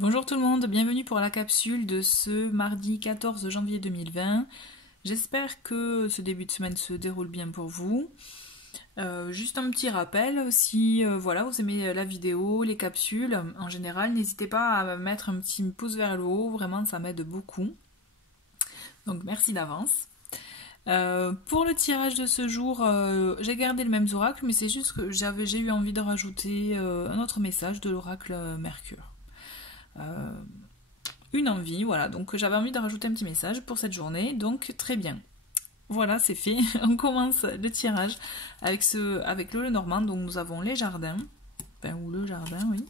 Bonjour tout le monde, bienvenue pour la capsule de ce mardi 14 janvier 2020. J'espère que ce début de semaine se déroule bien pour vous. Juste un petit rappel, si voilà, vous aimez la vidéo, les capsules, en général, n'hésitez pas à mettre un petit pouce vers le haut, vraiment ça m'aide beaucoup. Donc merci d'avance. Pour le tirage de ce jour, j'ai gardé le même oracle, mais c'est juste que j'ai eu envie de rajouter un autre message de l'oracle Mercure. Une envie, voilà, donc j'avais envie de rajouter un petit message pour cette journée, donc très bien. Voilà, c'est fait. On commence le tirage avec le Lenormand. Donc nous avons les jardins, enfin, ou le jardin, oui,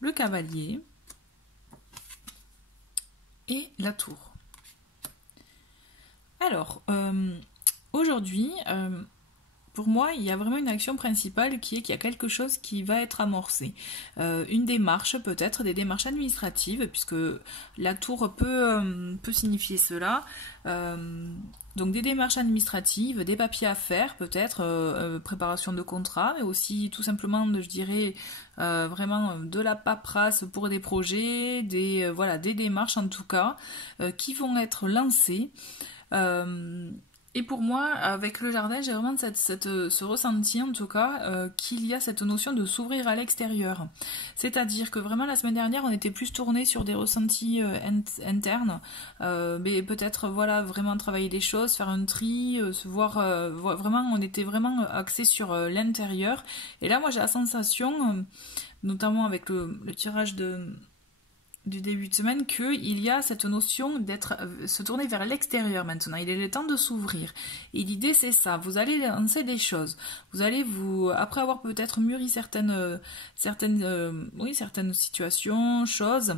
le cavalier et la tour. Alors, aujourd'hui, pour moi, il y a vraiment une action principale qui est qu'il y a quelque chose qui va être amorcé. Une démarche, peut-être, des démarches administratives, puisque la tour peut signifier cela. Donc des démarches administratives, des papiers à faire, peut-être, préparation de contrat, mais aussi tout simplement, je dirais, vraiment de la paperasse pour des projets, voilà, des démarches en tout cas, qui vont être lancées. Et pour moi, avec le jardin, j'ai vraiment ce ressenti, en tout cas, qu'il y a cette notion de s'ouvrir à l'extérieur. C'est-à-dire que vraiment, la semaine dernière, on était plus tourné sur des ressentis internes, mais peut-être, voilà, vraiment travailler des choses, faire un tri, se voir, vraiment, on était vraiment axé sur l'intérieur. Et là, moi, j'ai la sensation, notamment avec le tirage du début de semaine, qu'il y a cette notion se tourner vers l'extérieur maintenant. Il est le temps de s'ouvrir. Et l'idée, c'est ça. Vous allez lancer des choses. Vous allez après avoir peut-être mûri certaines situations, choses,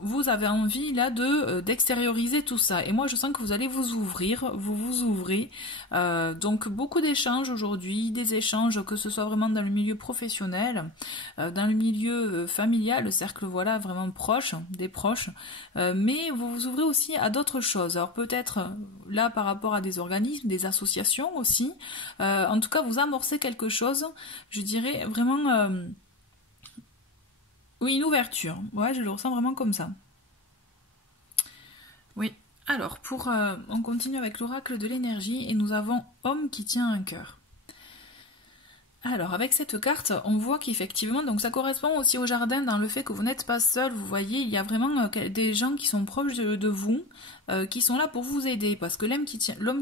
vous avez envie là d'extérioriser tout ça. Et moi, je sens que vous allez vous ouvrir, vous ouvrez. Donc beaucoup d'échanges aujourd'hui, des échanges que ce soit vraiment dans le milieu professionnel, dans le milieu familial, le cercle voilà vraiment proche, des proches, mais vous vous ouvrez aussi à d'autres choses. Alors peut-être là par rapport à des organismes, des associations aussi, en tout cas vous amorcez quelque chose, je dirais vraiment, oui, une ouverture, ouais, je le ressens vraiment comme ça. Oui, alors on continue avec l'oracle de l'énergie et nous avons homme qui tient un cœur. Alors, avec cette carte, on voit qu'effectivement, donc ça correspond aussi au jardin dans le fait que vous n'êtes pas seul. Vous voyez, il y a vraiment des gens qui sont proches de vous, qui sont là pour vous aider. Parce que l'homme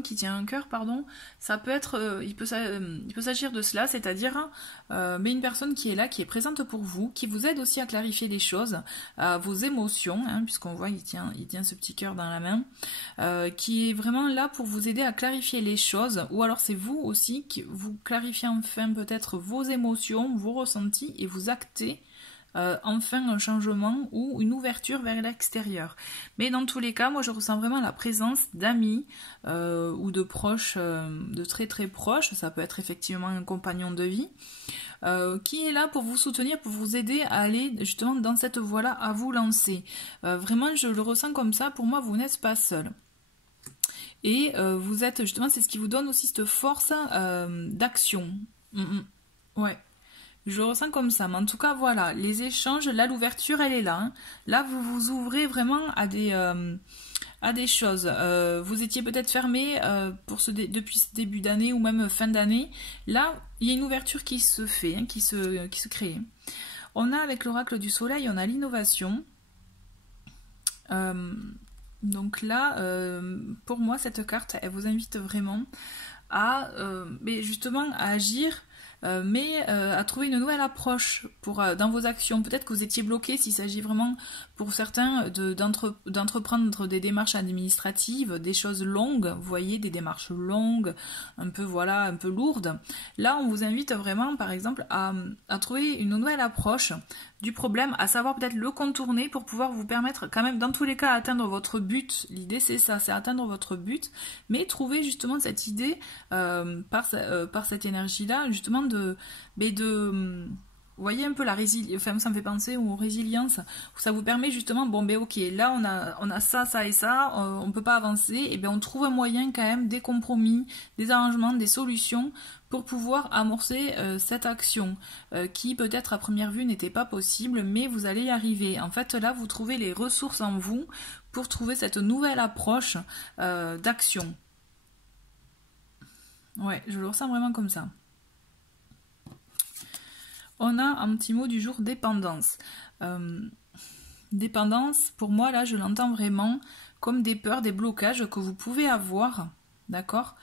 qui tient un cœur, pardon, ça peut être, il peut s'agir de cela, c'est-à-dire, mais une personne qui est là, qui est présente pour vous, qui vous aide aussi à clarifier les choses, vos émotions, hein, puisqu'on voit, il tient ce petit cœur dans la main, qui est vraiment là pour vous aider à clarifier les choses. Ou alors c'est vous aussi qui vous clarifiez enfin peut-être vos émotions, vos ressentis et vous actez enfin un changement ou une ouverture vers l'extérieur. Mais dans tous les cas, moi je ressens vraiment la présence d'amis ou de proches, de très très proches, ça peut être effectivement un compagnon de vie, qui est là pour vous soutenir, pour vous aider à aller justement dans cette voie-là, à vous lancer. Vraiment, je le ressens comme ça, pour moi vous n'êtes pas seul. Et vous êtes justement, c'est ce qui vous donne aussi cette force d'action. Ouais, je le ressens comme ça. Mais en tout cas, voilà, les échanges, là, l'ouverture, elle est là. Hein. Là, vous vous ouvrez vraiment à des choses. Vous étiez peut-être fermé depuis ce début d'année ou même fin d'année. Là, il y a une ouverture qui se fait, hein, qui se crée. On a avec l'oracle du soleil, on a l'innovation. Donc là, pour moi, cette carte, elle vous invite vraiment mais justement à agir, mais à trouver une nouvelle approche dans vos actions. Peut-être que vous étiez bloqué s'il s'agit vraiment, pour certains, d'entreprendre des démarches administratives, des choses longues, vous voyez, des démarches longues, un peu lourdes. Là, on vous invite vraiment, par exemple, à trouver une nouvelle approche du problème, à savoir peut-être le contourner pour pouvoir vous permettre quand même, dans tous les cas, atteindre votre but. L'idée, c'est ça, c'est atteindre votre but, mais trouver justement cette idée par cette énergie-là, justement de vous voyez un peu la résilience, enfin ça me fait penser aux résiliences, où ça vous permet justement, bon ben ok, là on a ça, ça et ça, on peut pas avancer, et bien on trouve un moyen quand même, des compromis, des arrangements, des solutions, pour pouvoir amorcer cette action, qui peut-être à première vue n'était pas possible, mais vous allez y arriver. En fait là vous trouvez les ressources en vous, pour trouver cette nouvelle approche d'action. Ouais, je le ressens vraiment comme ça. On a un petit mot du jour, dépendance. Dépendance, pour moi, là, je l'entends vraiment comme des peurs, des blocages que vous pouvez avoir, d'accord,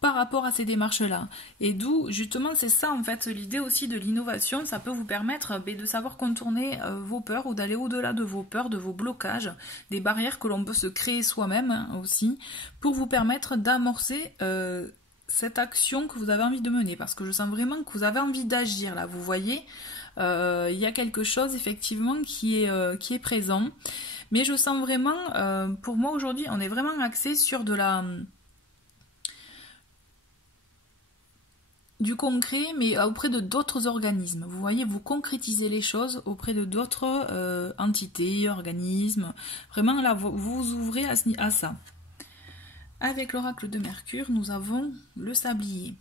par rapport à ces démarches-là. Et d'où, justement, c'est ça, en fait, l'idée aussi de l'innovation, ça peut vous permettre de savoir contourner vos peurs ou d'aller au-delà de vos peurs, de vos blocages, des barrières que l'on peut se créer soi-même hein, aussi, pour vous permettre d'amorcer cette action que vous avez envie de mener, parce que je sens vraiment que vous avez envie d'agir là, vous voyez, il y a quelque chose effectivement qui est présent, mais je sens vraiment, pour moi aujourd'hui, on est vraiment axé sur du concret, mais auprès de d'autres organismes. Vous voyez, vous concrétisez les choses auprès de d'autres entités, organismes, vraiment là, vous ouvrez à ça. Avec l'oracle de Mercure, nous avons le sablier.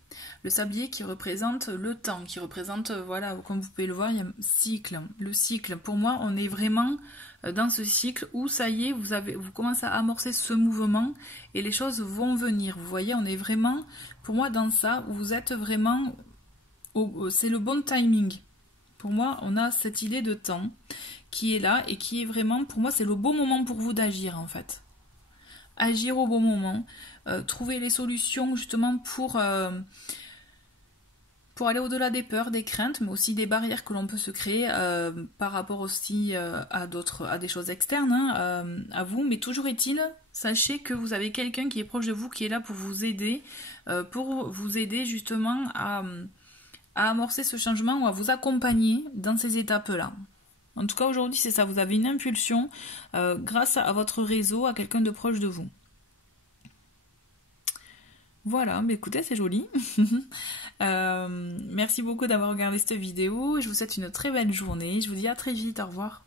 Le sablier qui représente le temps, qui représente, voilà, comme vous pouvez le voir, il y a un cycle. Le cycle, pour moi, on est vraiment dans ce cycle où, ça y est, vous commencez à amorcer ce mouvement et les choses vont venir. Vous voyez, on est vraiment, pour moi, dans ça, où vous êtes vraiment, c'est le bon timing. Pour moi, on a cette idée de temps qui est là et qui est vraiment, pour moi, c'est le bon moment pour vous d'agir, en fait. Agir au bon moment, trouver les solutions justement pour aller au-delà des peurs, des craintes, mais aussi des barrières que l'on peut se créer par rapport aussi à des choses externes à vous. Mais toujours est-il, sachez que vous avez quelqu'un qui est proche de vous, qui est là pour vous aider justement à amorcer ce changement ou à vous accompagner dans ces étapes-là. En tout cas, aujourd'hui, c'est ça. Vous avez une impulsion grâce à votre réseau, à quelqu'un de proche de vous. Voilà, mais écoutez, c'est joli. Merci beaucoup d'avoir regardé cette vidéo. Je vous souhaite une très belle journée. Je vous dis à très vite. Au revoir.